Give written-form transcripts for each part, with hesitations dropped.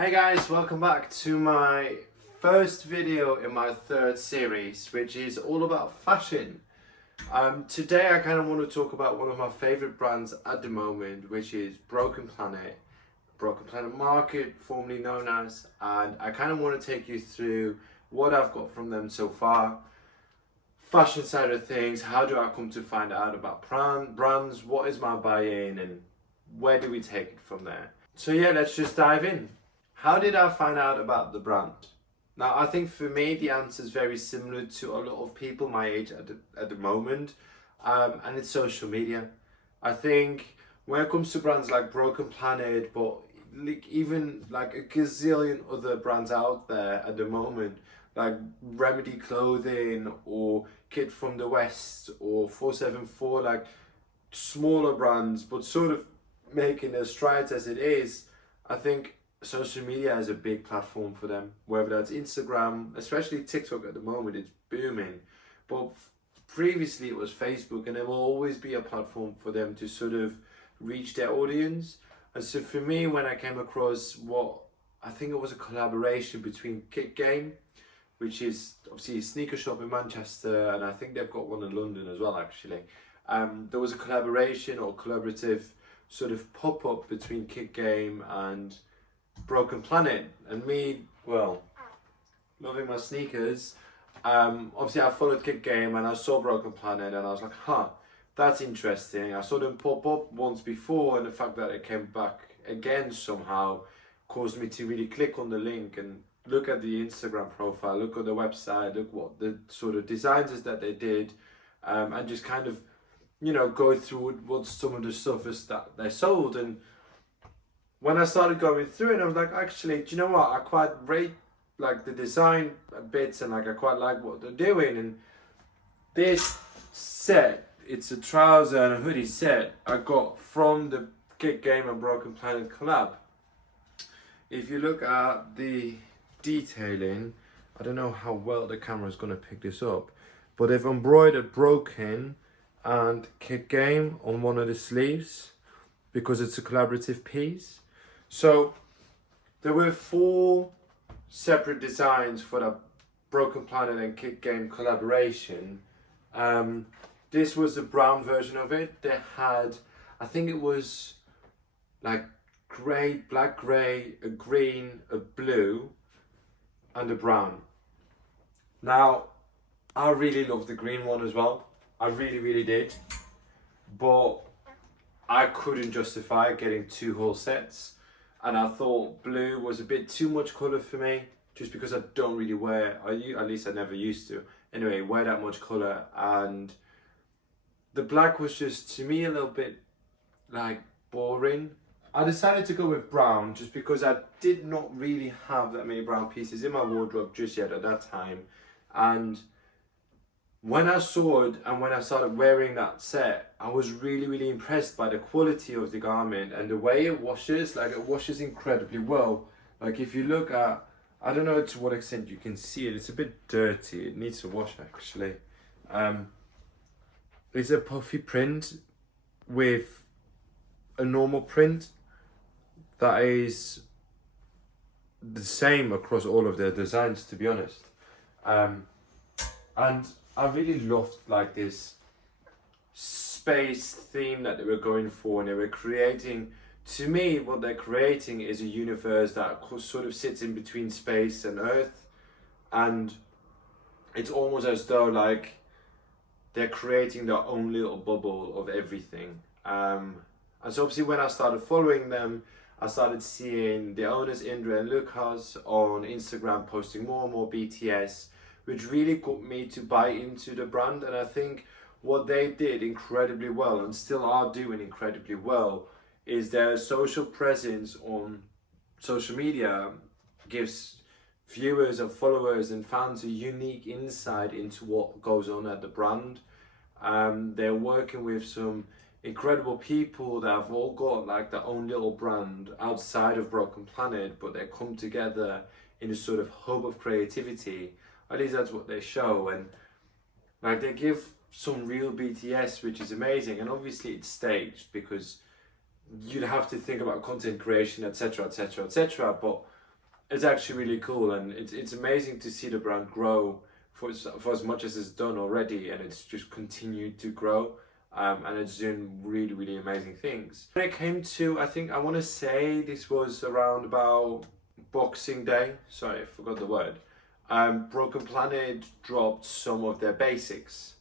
Hey guys, welcome back to my first video in my third series, which is all about fashion. Today I kind of want to talk about one of my favorite brands at the moment, which is Broken Planet Market, formerly known as, and I kind of want to take you through what I've got from them so far, fashion side of things, how do I come to find out about brands, what is my buy-in, and where do we take it from there. So yeah, let's just dive in. How did I find out about the brand? Now, I think for me, the answer is very similar to a lot of people my age at the moment, and it's social media. I think when it comes to brands like Broken Planet, but even like a gazillion other brands out there at the moment, like Rmdy clothing or Kid from the West or 474, like smaller brands, but sort of making their strides as it is, I think social media is a big platform for them, whether that's Instagram, especially TikTok at the moment, it's booming. But previously it was Facebook, and there will always be a platform for them to sort of reach their audience. And so for me, when I came across what I think it was a collaboration between Kick Game, which is obviously a sneaker shop in Manchester, and I think they've got one in London as well actually. There was a collaboration or collaborative sort of pop-up between Kick Game and Broken Planet, and me, well, loving my sneakers, obviously I followed Kick Game and I saw Broken Planet and I was like, that's interesting. I saw them pop up once before, and the fact that it came back again somehow caused me to really click on the link and look at the Instagram profile, look at the website, look what the sort of designs is that they did, and just kind of, you know, go through what some of the stuff is that they sold. And when I started going through it, I was like, actually, do you know what? I quite rate like the design bits, and like I quite like what they're doing. And this set, it's a trouser and a hoodie set I got from the Kick Game and Broken Planet collab. If you look at the detailing, I don't know how well the camera is going to pick this up, but they've embroidered Broken and Kick Game on one of the sleeves because it's a collaborative piece. So there were 4 separate designs for the Broken Planet and Kick Game collaboration. This was the brown version of it. They had, I think it was like grey, black grey, a green, a blue, and a brown. Now, I really love the green one as well. I really did. But I couldn't justify getting 2 whole sets. And I thought blue was a bit too much colour for me, just because I don't really wear, at least I never used to, anyway, wear that much colour. And the black was just, to me, a little bit like boring. I decided to go with brown just because I did not really have that many brown pieces in my wardrobe just yet at that time. And when I saw it and when I started wearing that set, I was really impressed by the quality of the garment and the way it washes. Like, it washes incredibly well. Like, if you look at, I don't know to what extent you can see it, it's a bit dirty, it needs to wash actually. It's a puffy print with a normal print that is the same across all of their designs, to be honest. And I really loved like this space theme that they were going for, and they were creating, to me, what they're creating is a universe that sort of sits in between space and Earth, and it's almost as though like they're creating their own little bubble of everything. And so obviously when I started following them, I started seeing the owners, Indre and Lukasz, on Instagram posting more and more BTS, which really got me to buy into the brand. And I think what they did incredibly well, and still are doing incredibly well, is their social presence on social media gives viewers and followers and fans a unique insight into what goes on at the brand. They're working with some incredible people that have all got like their own little brand outside of Broken Planet, but they come together in a sort of hub of creativity. At least that's what they show, and like they give some real BTS, which is amazing. And obviously it's staged because you'd have to think about content creation, etc, etc, etc. But it's actually really cool, and it's amazing to see the brand grow for as much as it's done already, and it's just continued to grow, and it's doing really, really amazing things. When it came to, I think I want to say this was around about Boxing Day. Sorry, I forgot the word. Broken Planet dropped some of their basics,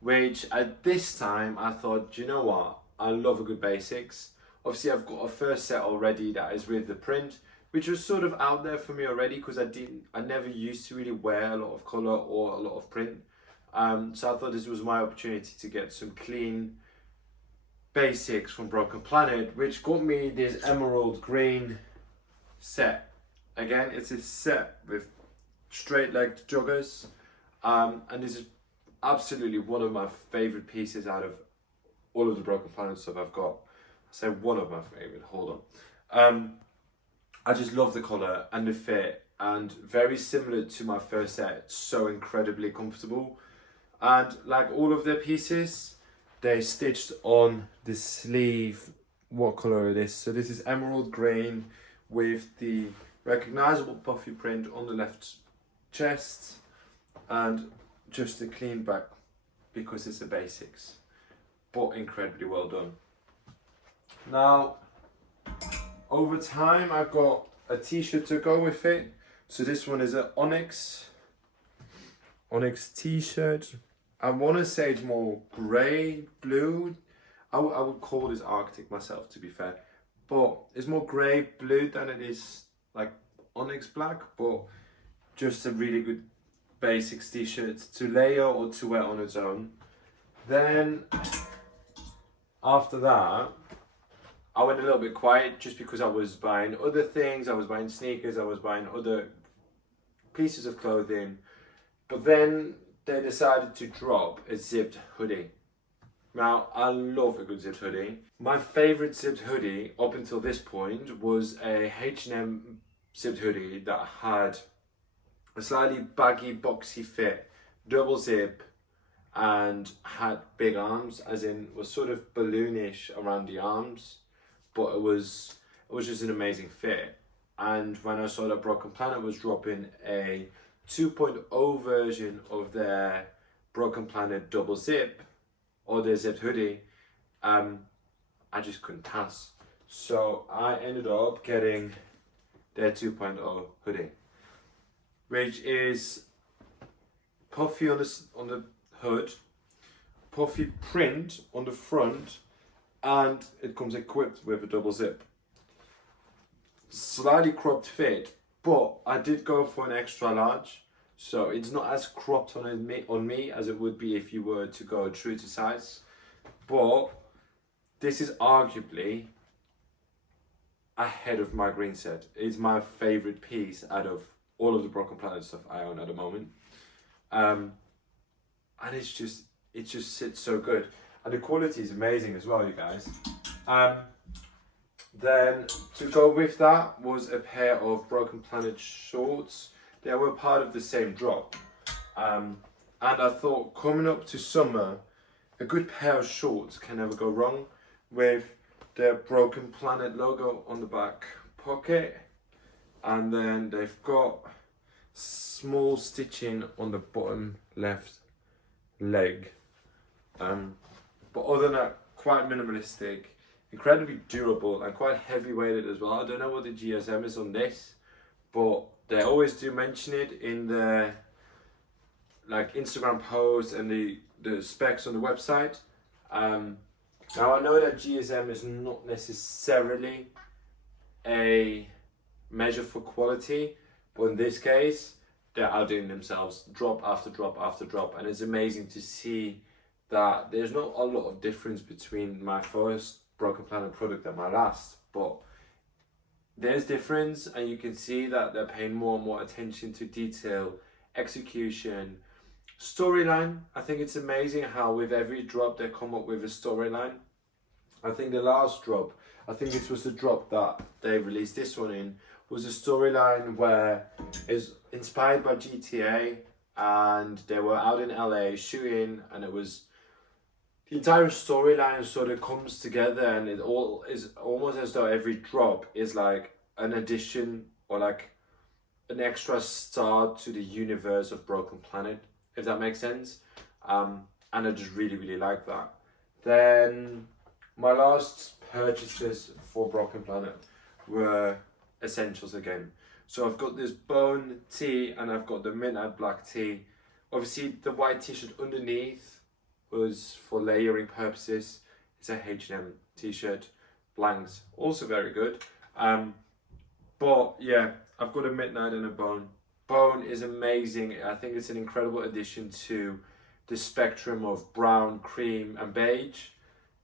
which at this time I thought, you know what, I love a good basics. Obviously I've got a first set already that is with the print, which was sort of out there for me already, because I never used to really wear a lot of colour or a lot of print. So I thought this was my opportunity to get some clean basics from Broken Planet, which got me this emerald green set. Again, it's a set with straight-legged joggers, and this is absolutely one of my favourite pieces out of all of the Broken Planet stuff I've got. I say one of my favourite, hold on. I just love the colour and the fit, and very similar to my first set, it's so incredibly comfortable. And like all of their pieces, they stitched on the sleeve. What colour it is? So this is emerald green with the recognisable puffy print on the left chest, and just a clean back because it's the basics, but incredibly well done. Now, over time I got a t-shirt to go with it. So this one is an Onyx t-shirt. I want to say it's more grey, blue. I would call this Arctic myself, to be fair, but it's more grey, blue than it is like Onyx black, but just a really good basics t-shirt to layer or to wear on its own. Then after that, I went a little bit quiet just because I was buying other things. I was buying sneakers, I was buying other pieces of clothing. But then they decided to drop a zipped hoodie. Now, I love a good zipped hoodie. My favourite zipped hoodie up until this point was a H&M zipped hoodie that had a slightly baggy, boxy fit, double zip, and had big arms, as in was sort of balloonish around the arms. But it was just an amazing fit. And when I saw that Broken Planet was dropping a 2.0 version of their Broken Planet double zip or their zipped hoodie, I just couldn't pass. So I ended up getting their 2.0 hoodie, which is puffy on the hood, puffy print on the front, and it comes equipped with a double zip. Slightly cropped fit, but I did go for an extra large, so it's not as cropped on me as it would be if you were to go true to size. But this is arguably ahead of my green set. It's my favourite piece out of all of the Broken Planet stuff I own at the moment. And it just sits so good. And the quality is amazing as well, you guys. Then to go with that was a pair of Broken Planet shorts. They were part of the same drop. And I thought, coming up to summer, a good pair of shorts can never go wrong, with their Broken Planet logo on the back pocket. And then they've got small stitching on the bottom left leg. But other than that, quite minimalistic, incredibly durable, and quite heavy weighted as well. I don't know what the GSM is on this, but they always do mention it in their like Instagram posts and the specs on the website. Now I know that GSM is not necessarily a measure for quality, but in this case, they're outdoing themselves drop after drop after drop, and it's amazing to see that there's not a lot of difference between my first Broken Planet product and my last, but there's difference, and you can see that they're paying more and more attention to detail, execution, storyline. I think it's amazing how with every drop they come up with a storyline. I think the last drop, I think this was the drop that they released this one in, was a storyline where it's inspired by GTA, and they were out in LA shooting, and it was the entire storyline sort of comes together, and it all is almost as though every drop is like an addition or like an extra star to the universe of Broken Planet, if that makes sense. And I just really like that. Then my last purchases for Broken Planet were essentials again. So I've got this bone tee and I've got the midnight black tee. Obviously the white t-shirt underneath was for layering purposes. It's a H&M t-shirt, blanks, also very good. But yeah, I've got a midnight and a bone. Bone is amazing. I think it's an incredible addition to the spectrum of brown, cream and beige,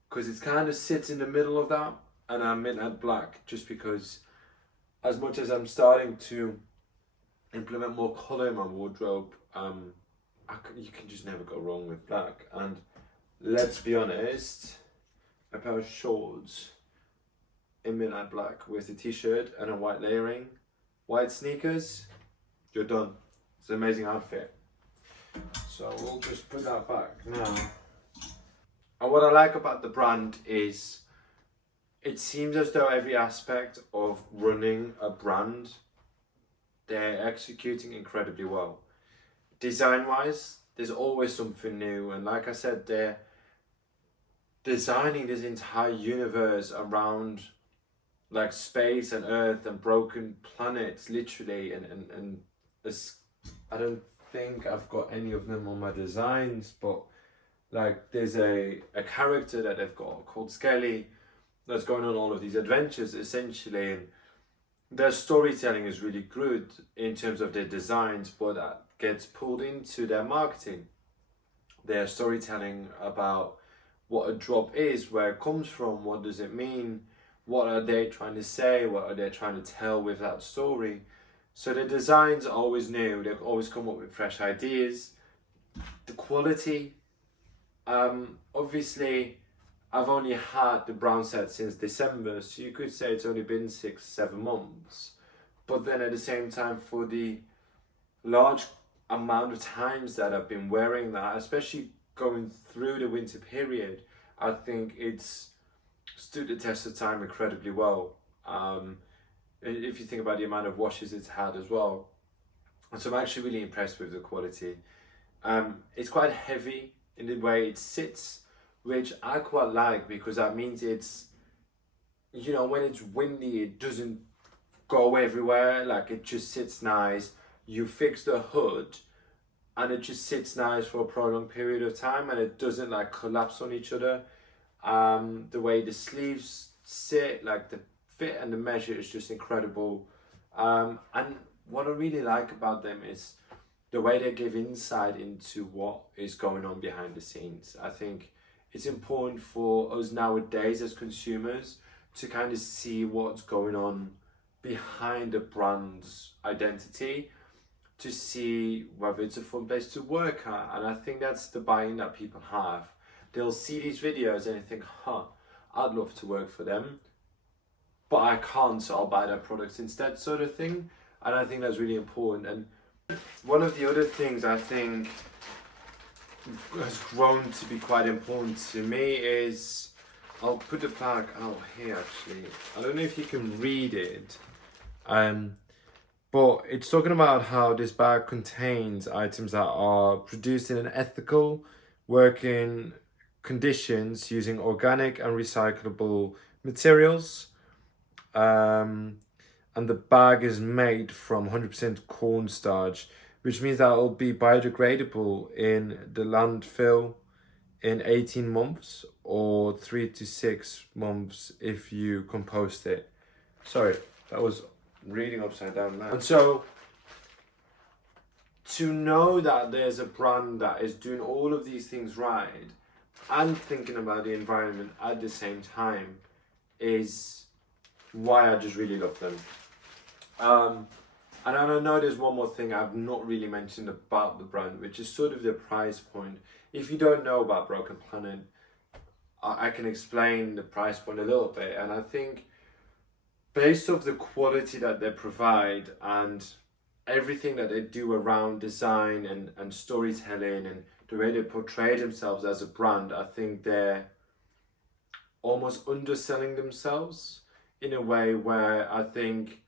because it kind of sits in the middle of that. And I'm midnight black just because as much as I'm starting to implement more colour in my wardrobe, you can just never go wrong with black. And let's be honest, a pair of shorts in midnight black with a t-shirt and a white layering, white sneakers, you're done. It's an amazing outfit. So we'll just put that back now. And what I like about the brand is it seems as though every aspect of running a brand, they're executing incredibly well. Design-wise, there's always something new. And like I said, they're designing this entire universe around like space and Earth and broken planets, literally. And I don't think I've got any of them on my designs, but like there's a character that they've got called Skelly that's going on all of these adventures essentially, and their storytelling is really good in terms of their designs, but that gets pulled into their marketing. Their storytelling about what a drop is, where it comes from, what does it mean, what are they trying to say, what are they trying to tell with that story. So the designs are always new, they always come up with fresh ideas. The quality, obviously I've only had the brown set since December, so you could say it's only been 6-7 months. But then at the same time, for the large amount of times that I've been wearing that, especially going through the winter period, I think it's stood the test of time incredibly well. If you think about the amount of washes it's had as well. And so I'm actually really impressed with the quality. It's quite heavy in the way it sits, which I quite like, because that means it's, you know, when it's windy, it doesn't go everywhere, like it just sits nice. You fix the hood and it just sits nice for a prolonged period of time, and it doesn't like collapse on each other. The way the sleeves sit, like the fit and the measure is just incredible. And what I really like about them is the way they give insight into what is going on behind the scenes. I think it's important for us nowadays as consumers to kind of see what's going on behind the brand's identity, to see whether it's a fun place to work at. And I think that's the buy-in that people have. They'll see these videos and they think, I'd love to work for them, but I can't, so I'll buy their products instead, sort of thing. And I think that's really important. And one of the other things I think has grown to be quite important to me is, I'll put the bag out here actually. I don't know if you can read it, but it's talking about how this bag contains items that are produced in an ethical working conditions using organic and recyclable materials. And the bag is made from 100% cornstarch, which means that it'll be biodegradable in the landfill in 18 months or 3 to 6 months if you compost it. Sorry, that was reading upside down now. And so to know that there's a brand that is doing all of these things right and thinking about the environment at the same time is why I just really love them. And I know there's one more thing I've not really mentioned about the brand, which is sort of the price point. If you don't know about Broken Planet, I can explain the price point a little bit. And I think based off the quality that they provide and everything that they do around design and storytelling and the way they portray themselves as a brand, I think they're almost underselling themselves in a way where I think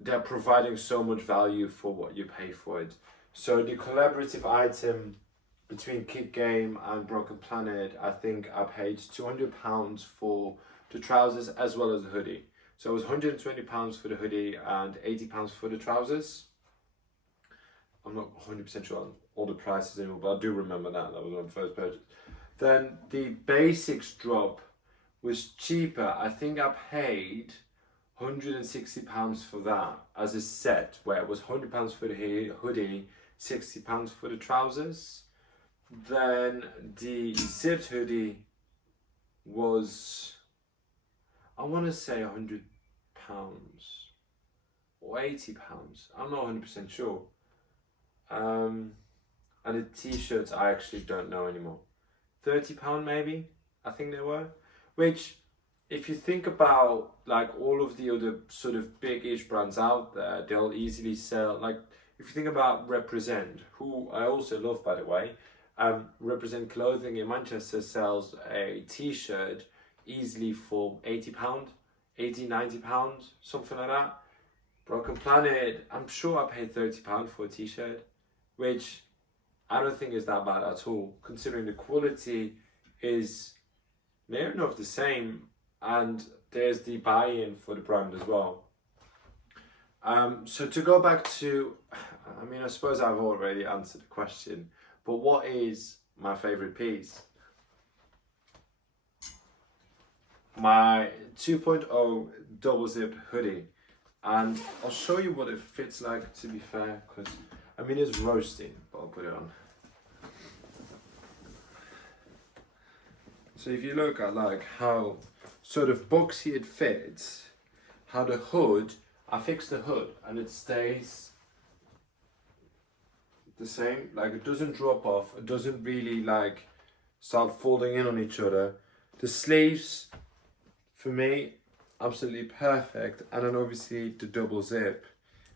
they're providing so much value for what you pay for it. So the collaborative item between Kick Game and Broken Planet, I think I paid £200 for the trousers as well as the hoodie. So it was £120 for the hoodie and £80 for the trousers. I'm not 100% sure on all the prices anymore, but I do remember that was my first purchase. Then the basics drop was cheaper. I think I paid £160 for that as a set, where it was £100 for the hoodie, £60 for the trousers. Then the zipped hoodie was, I want to say £100 or £80. I'm not 100% sure. And the t-shirts I actually don't know anymore. £30 maybe, I think they were. Which, if you think about like all of the other sort of big-ish brands out there, they'll easily sell, like if you think about Represent, who I also love by the way, Represent Clothing in Manchester sells a t-shirt easily for £80, £80-90, something like that. Broken Planet, I'm sure I paid £30 for a t-shirt, which I don't think is that bad at all, considering the quality is near enough the same, and there's the buy-in for the brand as well. So to go back to, I mean, I suppose I've already answered the question, but what is my favorite piece? My 2.0 double zip hoodie, and I'll show you what it fits like, to be fair, because I mean it's roasting, but I'll put it on. So if you look at like how sort of boxy it fits, how the hood, I fixed the hood and it stays the same, like it doesn't drop off, it doesn't really like start folding in on each other. The sleeves, for me, absolutely perfect, and then obviously the double zip,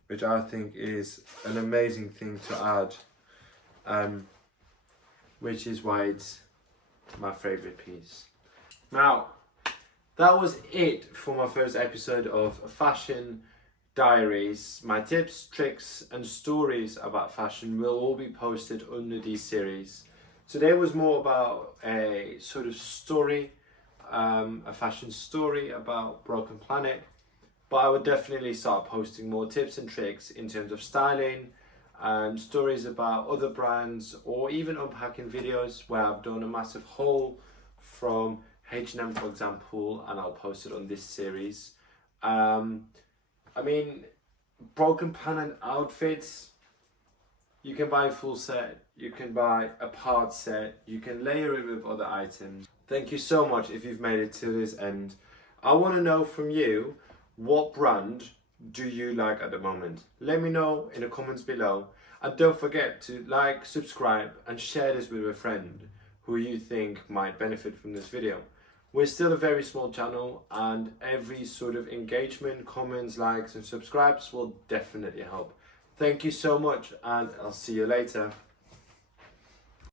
which I think is an amazing thing to add, which is why it's my favorite piece. Now, that was it for my first episode of Fashion Diaries. My tips, tricks and stories about fashion will all be posted under these series. Today was more about a sort of story, a fashion story about Broken Planet, but I would definitely start posting more tips and tricks in terms of styling, stories about other brands, or even unpacking videos where I've done a massive haul from H&M, for example, and I'll post it on this series. I mean, Broken Planet outfits, you can buy a full set, you can buy a part set, you can layer it with other items. Thank you so much if you've made it to this end. I want to know from you, what brand do you like at the moment? Let me know in the comments below, and don't forget to like, subscribe and share this with a friend who you think might benefit from this video. We're still a very small channel, and every sort of engagement, comments, likes and subscribes will definitely help. Thank you so much, and I'll see you later.